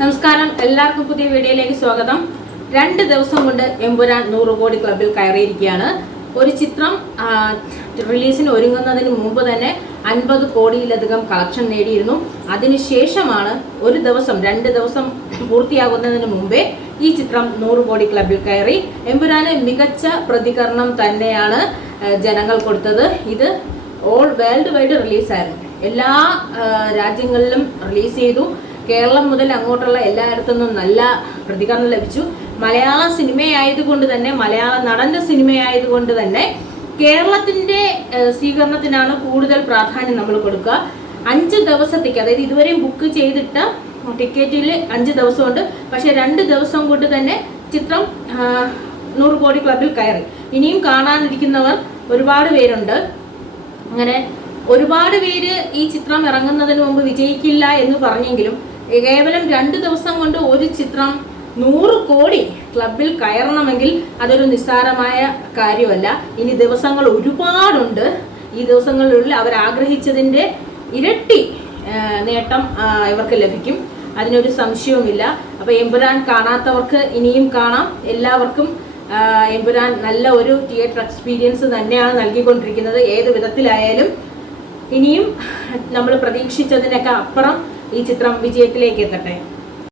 നമസ്കാരം, എല്ലാവർക്കും പുതിയ വീഡിയോയിലേക്ക് സ്വാഗതം. 2 ദിവസം കൊണ്ട് എമ്പുരാൻ 100 കോടി ക്ലബിൽ കയറിയിരിക്കുകയാണ്. ഒരു ചിത്രം റിലീസിന് ഒരുങ്ങുന്നതിന് മുമ്പ് തന്നെ 50 കോടിയിലധികം കളക്ഷൻ നേടിയിരുന്നു. അതിനുശേഷമാണ് 2 ദിവസം പൂർത്തിയാകുന്നതിന് മുമ്പേ ഈ ചിത്രം 100 കോടി ക്ലബിൽ കയറി. എമ്പുരാന് മികച്ച പ്രതികരണം തന്നെയാണ് ജനങ്ങൾ കൊടുത്തത്. ഇത് ഓൾ വേൾഡ് വൈഡ് റിലീസായിരുന്നു. എല്ലാ രാജ്യങ്ങളിലും റിലീസ് ചെയ്തു. കേരളം മുതൽ അങ്ങോട്ടുള്ള എല്ലായിടത്തുനിന്നും നല്ല പ്രതികരണം ലഭിച്ചു. മലയാള സിനിമയായതുകൊണ്ട് തന്നെ, മലയാള നടന്റെ സിനിമയായതുകൊണ്ട് തന്നെ കേരളത്തിന്റെ സ്വീകരണത്തിനാണ് കൂടുതൽ പ്രാധാന്യം നമ്മൾ കൊടുക്കുക. 5 ദിവസത്തേക്ക്, അതായത് ഇതുവരെയും ബുക്ക് ചെയ്തിട്ട ടിക്കറ്റിൽ 5 ദിവസമുണ്ട്. പക്ഷെ 2 ദിവസം കൊണ്ട് തന്നെ ചിത്രം 100 കോടി ക്ലബിൽ കയറി. ഇനിയും കാണാനിരിക്കുന്നവർ ഒരുപാട് പേരുണ്ട്. അങ്ങനെ ഒരുപാട് പേര് ഈ ചിത്രം ഇറങ്ങുന്നതിന് മുമ്പ് വിജയിക്കില്ല എന്ന് പറഞ്ഞെങ്കിലും കേവലം 2 ദിവസം കൊണ്ട് ഒരു ചിത്രം 100 കോടി ക്ലബിൽ കയറണമെങ്കിൽ അതൊരു നിസ്സാരമായ കാര്യമല്ല. ഇനി ദിവസങ്ങൾ ഒരുപാടുണ്ട്. ഈ ദിവസങ്ങളിലുള്ളിൽ അവർ ആഗ്രഹിച്ചതിൻ്റെ ഇരട്ടി നേട്ടം ഇവർക്ക് ലഭിക്കും. അതിനൊരു സംശയവുമില്ല. അപ്പോൾ എമ്പുരാൻ കാണാത്തവർക്ക് ഇനിയും കാണാം. എല്ലാവർക്കും എമ്പുരാൻ നല്ല ഒരു തിയേറ്റർ എക്സ്പീരിയൻസ് തന്നെയാണ് നൽകിക്കൊണ്ടിരിക്കുന്നത്. ഏത് വിധത്തിലായാലും ഇനിയും നമ്മൾ പ്രതീക്ഷിച്ചതിനൊക്കെ അപ്പുറം ഈ ചിത്രം വിജയത്തിലേക്ക് എത്തട്ടെ.